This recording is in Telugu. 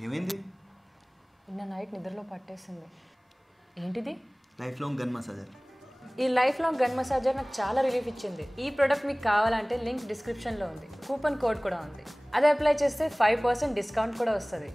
ఏమైంది? నిన్న నైట్ నిద్రలో పట్టేసింది. ఏంటిది? Life long gun massager. ఈ లైఫ్ లాంగ్ గన్ మసాజర్ నాకు చాలా రిలీఫ్ ఇచ్చింది. ఈ ప్రోడక్ట్ మీకు కావాలంటే లింక్ డిస్క్రిప్షన్లో ఉంది. కూపన్ కోడ్ కూడా ఉంది. అది అప్లై చేస్తే 5% డిస్కౌంట్ కూడా వస్తుంది.